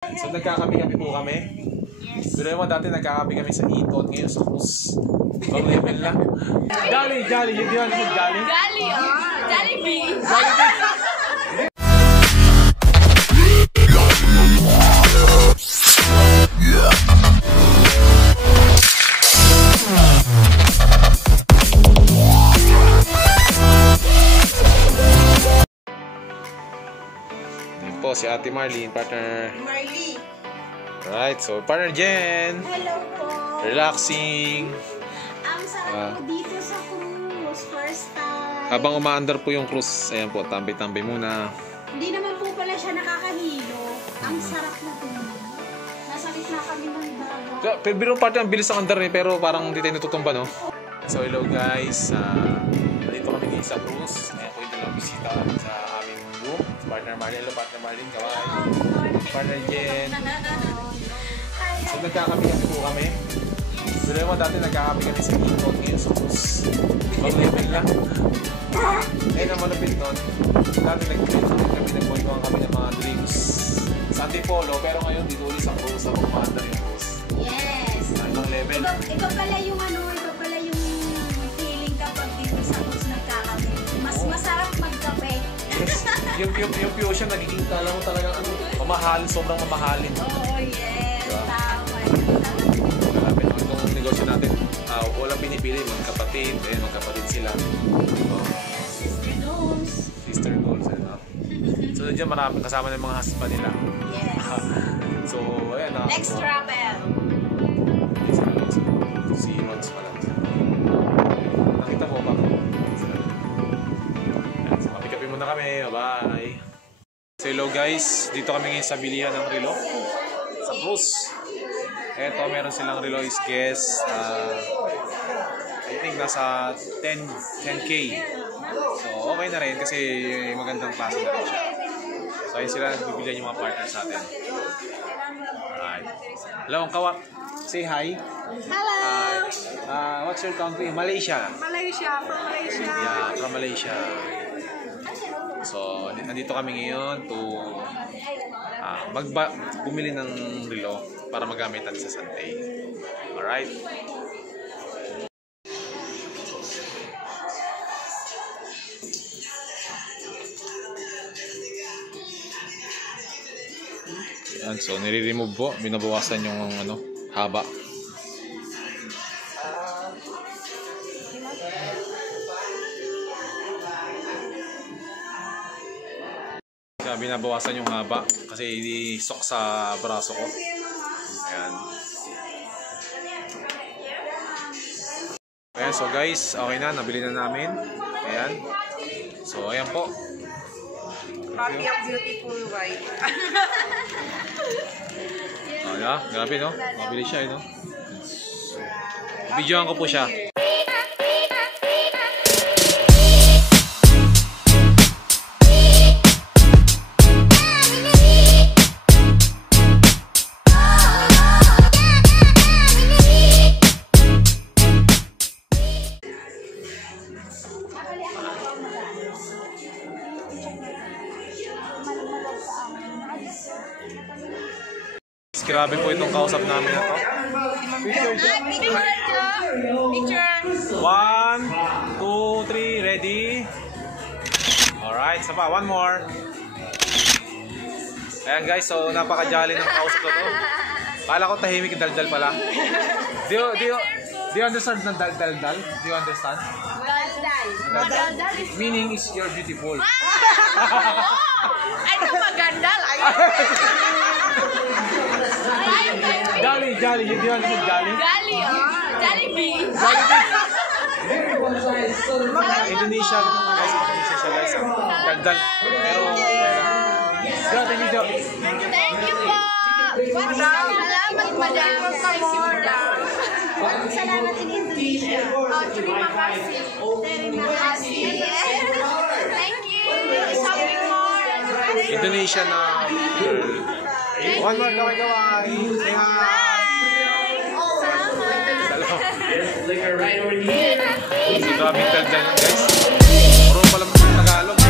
So nagkakapi-kapi po kami. Yes. Pero mo dati nagkakapi kami sa Eton, ngayon sa Cruz. Ibang level lang. Jolly, you want to Jolly? Jolly, Jollibee. Po si Ate Marlene, partner. Marley. Right, so partner Jen. Hello po. Relaxing. Ang sarap po dito sa cruise. First time. Habang umaandar po yung cruise, ayan po, tambay-tambay muna. Hindi naman po pala siya nakakahilo. Ang sarap na po. Nasa gitna kami ng dagat. So, pero partner, ang bilis ng andar eh, pero parang hindi tayo natutumba, no? So hello guys, dito kami ngayon sa cruise. Ayan po yung dalawang bisita sa aming room. Partner Marlene, hello partner Marlene, kawai. Partner Jen. So nagkakapi-kapi po kami. Pero mo dati nagkakapi kami sa Eton, ngayon sa cruise. Ibang level lang. Ngayon ang malapit nun, dati nag-boycott kami ng mga drinks sa Antipolo, pero ngayon dito ulit sa cruise, sa Commander yung cruise. Yes. Ibang level. Iba pala yung iba pala yung feeling kapag dito sa cruise nagkakape. Mas masarap magkape. Yes. Yung fusion, nagiging kala mo talagang mamahal, sobrang mamahalin. Oo, yes. Diba? Tama. Malapit naman itong negosyo natin. Walang pinipili, magkapatid. Ayan, magkapatid sila. So, Sister Dolls. sister goals. Ano? So, dyan maraming kasama ng mga husband nila. Yes. So, ayan. Next travel. Si Rods pala. Nakita mo ba? So, kapi-kapi muna kami. Bye! So, hello guys. Dito kami ngayon sa bilihan ng relo. Sa cruise. Eto, meron silang relo is guest. I think nasa 10K. So, okay na rin kasi magandang klase na rin siya. So, ayun sila bibilihan yung mga partners natin. Alright. Hello, Kawak. Say hi. Hello. Hi. What's your country? Malaysia. Malaysia, from Malaysia. Yeah, from Malaysia. So, nandito kami ngayon to bumili ng relo para magamitan sa Sunday. Alright? Yan, so nire-remove po, binabawasan yung haba. Binabawasan yung haba kasi i-sok sa braso ko. Ayan. Ayan, so guys, okay na, nabili na namin. Ayan. So, ayan po. Copy of beautiful wife. Ayan, grabe no? Mabili siya, no? Videoan ko po siya. Grabe po itong kausap namin na to. Picture. 1, 2, 3, ready? Alright, isa pa, one more. Ayan guys, so napaka-jolly ng kausap na to. Kala ko tahimik yung daldal pala. Do you understand ng daldal? Do you understand? Magandal. Meaning is you're beautiful. Ano magandal? Jolly, you do you understand Jolly? Jolly, Jollibee. Indonesia, guys, Indonesia siya guys. Daldal. Pero, thank you, Thank you po. Salamat, madam. Salamat in Indonesia. Terima kasih. Terima kasih. Thank you. Something more. Indonesia na girl. One more, kaway-kaway. Say hi. Salamat. Grabe daldal guys. Puro pala Tagalog.